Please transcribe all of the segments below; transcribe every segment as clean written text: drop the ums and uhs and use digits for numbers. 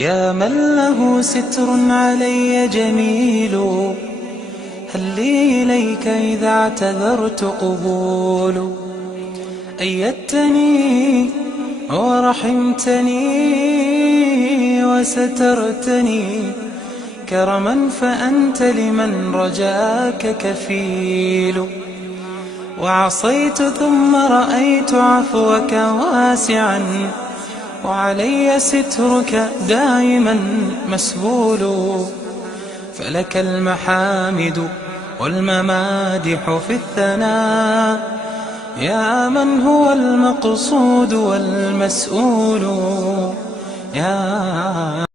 يا من له ستر علي جميل، هل لي إليك إذا اعتذرت قبول؟ أيدتني ورحمتني وسترتني كرما، فأنت لمن رجاك كفيل. وعصيت ثم رأيت عفوك واسعا، وعلي سترك دائما مسبول. فلك المحامد والممادح في الثناء، يا من هو المقصود والمسؤول. يا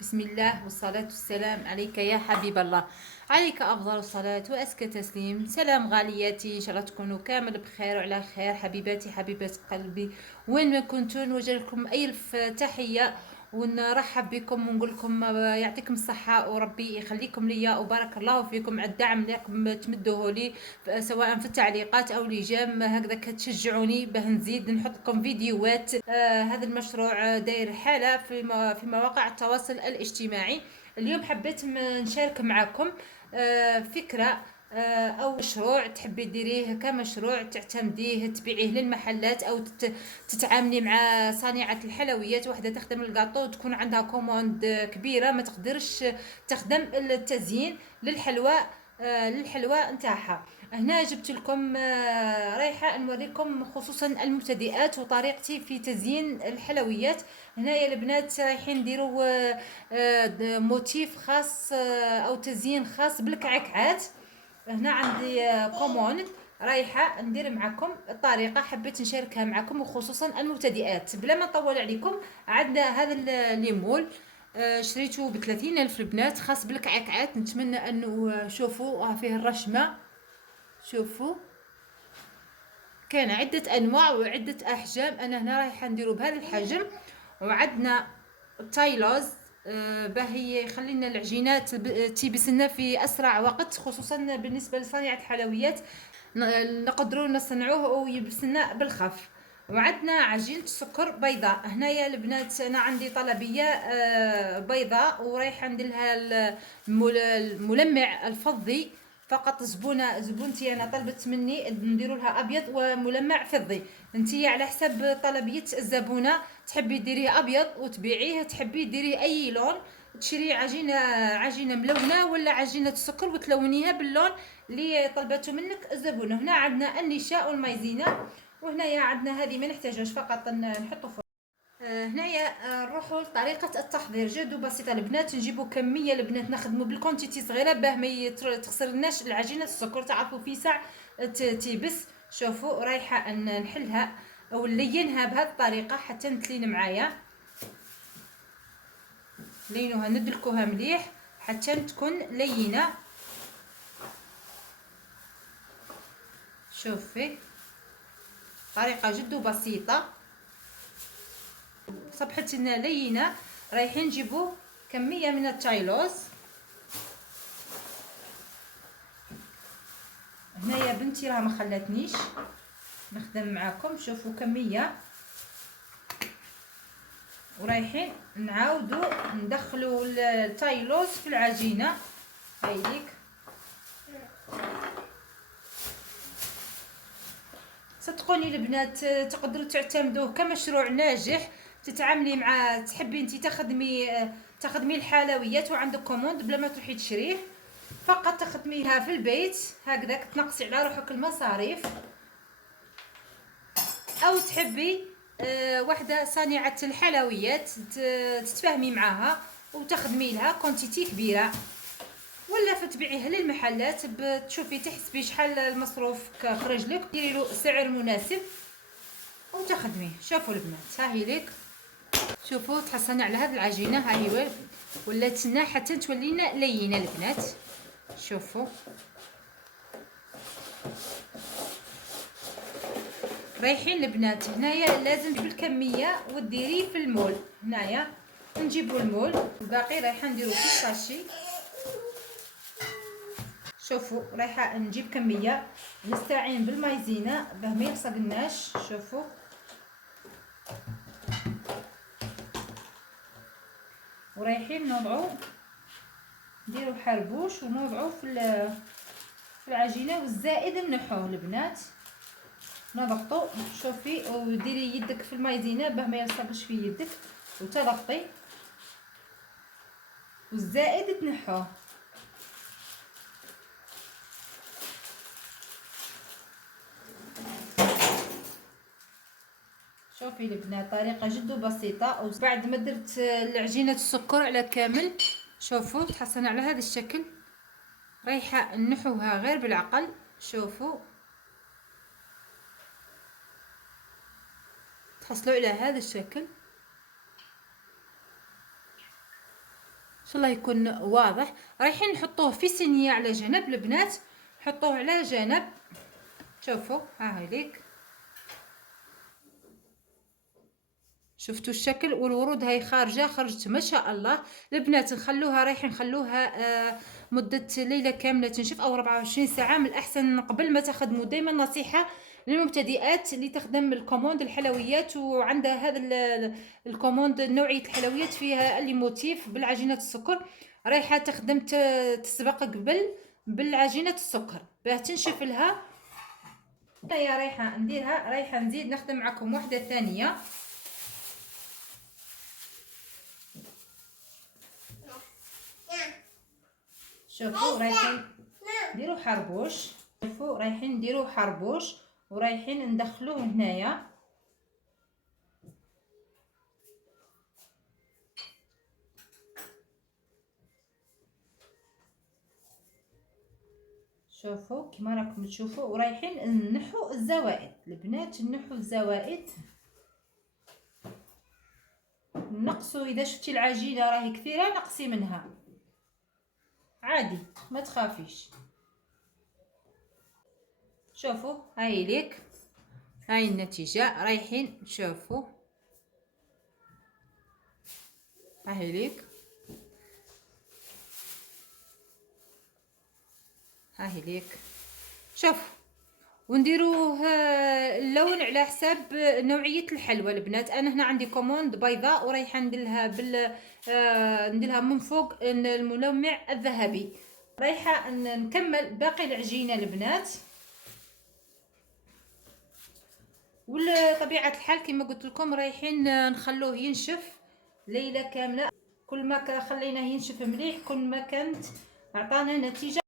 بسم الله والصلاة والسلام عليك يا حبيب الله، عليك أفضل الصلاة وأزكى تسليم. سلام غالياتي، إن شاء الله تكونوا كامل بخير وعلى خير. حبيباتي حبيبات قلبي، وين ما كنتوا نوجه لكم ألف تحية ونرحب بكم ونقول لكم يعطيكم الصحة وربي يخليكم ليا وبارك الله فيكم على الدعم اللي راكم تمدوه لي، سواء في التعليقات أو لجام هكذا كتشجعوني باه نزيد نحط لكم فيديوهات. هذا المشروع داير حالة في مواقع التواصل الاجتماعي. اليوم حبيت نشارك معكم فكرة او مشروع تحبي ديريه كمشروع تعتمديه تبيعيه للمحلات او تتعاملي مع صانعة الحلويات، وحده تخدم الكاطو تكون عندها كوموند كبيرة ما تقدرش تخدم التزيين للحلوى نتاعها. هنا جبت لكم رايحة نوريكم خصوصا المبتدئات وطريقتي في تزيين الحلويات. هنايا البنات رايحين نديروا موتيف خاص او تزيين خاص بالكعكعات. هنا عندي كوموند رايحه ندير معكم الطريقه، حبيت نشاركها معكم وخصوصا المبتدئات. بلا ما نطول عليكم، عندنا هذا الليمول شريته ب30 ألف البنات، خاص بالكعكعات. نتمنى انه شوفوا فيه الرشمه، شوفوا كان عدة أنواع وعدة أحجام. أنا هنا رايحة نديرو بهذا الحجم. وعندنا تايلوز باهي يخلينا العجينات تيبسنا في أسرع وقت، خصوصا بالنسبة لصناعة الحلويات نقدروا نصنعوه ويبسنا بالخف. وعندنا عجينة سكر بيضاء. هنايا البنات أنا عندي طلبية بيضاء ورايحة نديرلها الملمع الفضي فقط. زبونتي انا طلبت مني نديروا لها ابيض وملمع فضي. انتي على حسب طلبيه الزبونه، تحبي ديريه ابيض وتبيعيه، تحبي ديريه اي لون، تشري عجينه ملونه ولا عجينه سكر وتلونيها باللون اللي طلبته منك الزبونه. هنا عندنا النشاء والمايزينا، وهنايا عندنا هذه ما نحتاجهاش، فقط نحطوا هنايا نروحوا لطريقه التحضير. جد بسيطه البنات، نجيبوا كميه البنات نخدموا بالكونتيتي صغيره باه ما تخسرناش العجينه السكر. تعرفوا في ساع تيبس. شوفوا رايحه نحلها او نلينها بهذه الطريقه حتى نتلين معايا. لينوها ندلكوها مليح حتى تكون لينه. شوفي طريقه جد بسيطه صبحتنا لينه. رايحين نجيبوا كميه من التايلوز. هنايا بنتي راه ما خلاتنيش نخدم معاكم. شوفوا كميه، ورايحين نعاودوا ندخلوا التايلوز في العجينه. هايليك صدقوني البنات تقدروا تعتمدوه كمشروع ناجح. تتعاملي مع تحبي انت تخدمي الحلويات وعندك كوموند بلا ما تروحي تشريه، فقط تخدميها في البيت هكذاك تنقصي على روحك المصاريف. او تحبي وحده صانعه الحلويات تتفاهمي معاها وتخدمي لها كونتيتي كبيره، ولا فتبيعيها للمحلات بتشوفي تحسبي شحال المصروف خرج لك، ديري له سعر مناسب وتخدميه. شوفوا البنات ها هي ليك، شوفوا تحصلنا على هذه العجينه. ها هي ولات لنا حتى تولينا لينه البنات. شوفوا رايحين البنات هنايا لازم بالكميه وديريه في المول. هنايا نجيبوا المول الباقي رايحه نديرو في الساشي. شوفوا رايحه نجيب كميه، نستعين بالمايزينا باه ما يلصقناش. شوفوا ورايحين نوضعوا نديروا حربوش ونوضعوا في العجينه، والزائد نحوه البنات نضغطوا. شوفي وديري يدك في المايزينا باه ما يلصقش في يدك وتضغطي، والزائد تنحوه. شوفي البنات طريقه جد بسيطه. وبعد ما درت العجينه السكر على كامل، شوفوا تحصلنا على هذا الشكل. رايحه نحوها غير بالعقل. شوفوا تحصلوا على هذا الشكل. ان شاء الله يكون واضح. رايحين نحطوه في صينيه على جنب البنات، نحطوه على جنب. شوفوا ها هيك، شفتوا الشكل والورود هاي خارجه، خرجت ما شاء الله. البنات نخلوها، رايحين نخلوها مده ليله كامله تنشف او 24 ساعه من الاحسن قبل ما تخدموا. دائما نصيحه للمبتدئات اللي تخدم الكوموند الحلويات وعندها هذا الكوموند نوعيه الحلويات فيها الليموتيف بالعجينه السكر، رايحه تخدم تسبق قبل بالعجينه السكر باه تنشف لها. هيا رايحه نديرها، رايحه نزيد نخدم معكم واحده ثانيه. شوفوا رايحين نديروا حربوش. شوفوا رايحين نديروا حربوش ورايحين ندخلوه هنايا. شوفوا كما راكم تشوفوا، ورايحين نحو الزوائد البنات، نحو الزوائد نقصوا. اذا شفتي العجينه راهي كثيره نقصي منها عادي ما تخافيش. شوفوا هاي ليك، هاي النتيجه. رايحين شوفوا هاي ليك، هاي ليك. شوف ونديروه اللون على حساب نوعيه الحلوى البنات. انا هنا عندي كوموند بيضاء ورايحه نديرها نديرها من فوق الملمع الذهبي. رايحه نكمل باقي العجينه البنات. وطبيعه الحال كما قلت لكم رايحين نخلوه ينشف ليله كامله. كل ما خليناه ينشف مليح كل ما كانت عطانا نتيجه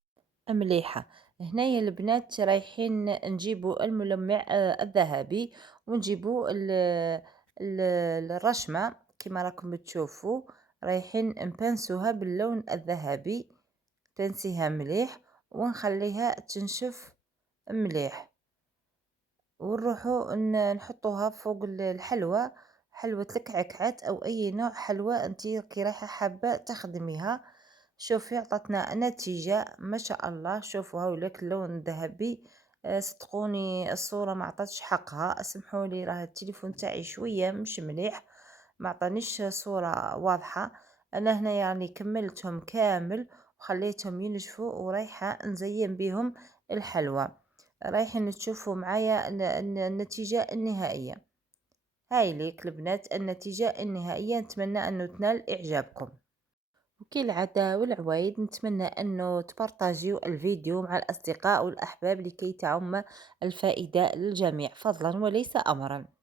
مليحه. هنايا البنات رايحين نجيبوا الملمع الذهبي ونجيبوا الرشمه كما راكم تشوفوا. رايحين نبنسوها باللون الذهبي، تنسيها مليح ونخليها تنشف مليح، ونروحوا نحطوها فوق الحلوى، حلوة الكعكعات او اي نوع حلوى انتي كي رايحه حابه تخدميها. شوفي عطتنا نتيجه ما شاء الله. شوفوا هاوليك اللون الذهبي. صدقوني الصوره ما عطاتش حقها، اسمحوا لي راه التليفون تاعي شويه مش مليح ما عطانيش صوره واضحه. انا هنا يعني كملتهم كامل وخليتهم ينشفوا ورايحه نزين بهم الحلوى. رايحين تشوفوا معايا النتيجة النهائية. هاي ليك البنات النتيجة النهائية. نتمنى أنه تنال إعجابكم، وكالعادة والعوايد نتمنى أنه تبارطاجيو الفيديو مع الأصدقاء والأحباب لكي تعم الفائدة للجميع فضلا وليس أمرا.